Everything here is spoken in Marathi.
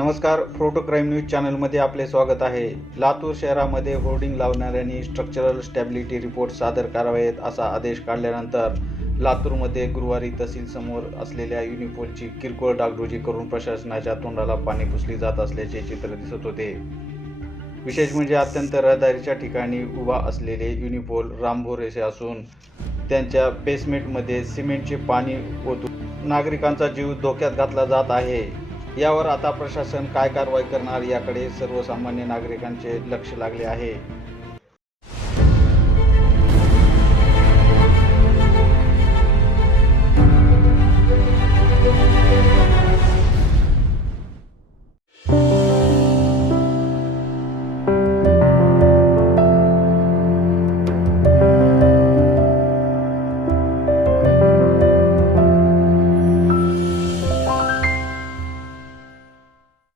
नमस्कार फोटो क्राईम न्यूज चॅनलमध्ये आपले स्वागत आहे. लातूर शहरामध्ये होर्डिंग लावणाऱ्यांनी स्ट्रक्चरल स्टॅबिलिटी रिपोर्ट सादर करावेत असा आदेश काढल्यानंतर लातूरमध्ये गुरुवारी तहसील समोर असलेल्या युनिफॉर्मची किरकोळ डागडुजी करून प्रशासनाच्या तोंडाला पाणी पुसली जात असल्याचे चित्र दिसत होते. विशेष म्हणजे अत्यंत रहदारीच्या ठिकाणी उभा असलेले युनिपोल रामभोर रेषे असून त्यांच्या बेसमेंटमध्ये सिमेंटचे पाणी ओतून नागरिकांचा जीव धोक्यात घातला जात आहे. यावर आता प्रशासन काय कारवाई करणार याकडे सर्वसामान्य नागरिकांचे लक्ष लागले आहे.